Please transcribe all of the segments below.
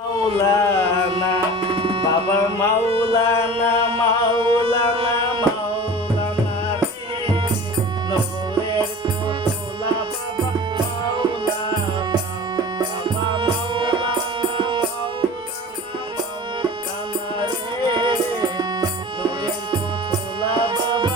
মাওলানা বাবা মাওলানা মাওলানা মাওলানা রে নূরের পুতলা বাবা মাওলানা বাবা মাওলানা মাওলানা রে নূরের পুতলা বাবা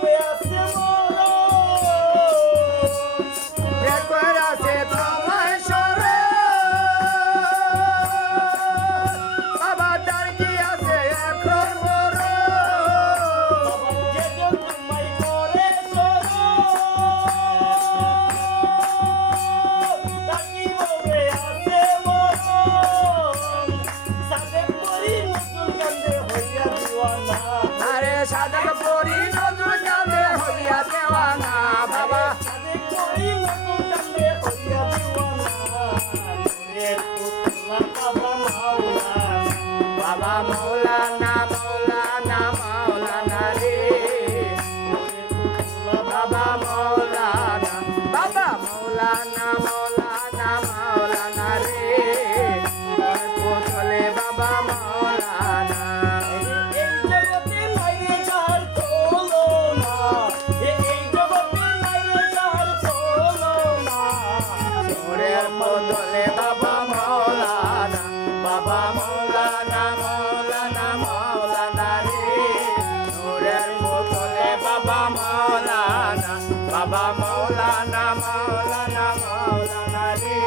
কিভাবে আছে মরণ একবার আছে তোমায় স্মরণ বাবা তার কি আছে এখন মরণ বাবা যেজন তোমায় করে স্মরণ তার কিভাবে আছে মরণ সাদেক পরি নতুন কান্দে হইয়া দিওয়ানা আরে সাধক পরি নজর কাঁদে হইয়া দেওয়ানা বাবা সাদেক পরি নতুন কান্দে হইয়া দিওয়ানা নূরের পুতলা বাবা মাওলানা বাবা মৌলানা মৌলানা মৌলানা রে বাবা মৌলানা বাবা মৌলানা মৌলানা মৌলানা রে কোথলে বাবা মৌলানা এই জগতে নাই রে যার তুলনা এই জগতে নাই রে যার তুলনা ওরের কোথলে বাবা মৌলানা বাবা মৌলানা মৌলানা মৌলানা রে ওরের কোথলে বাবা মৌলানা বাবা মৌলানা মৌলানা মৌলানা রে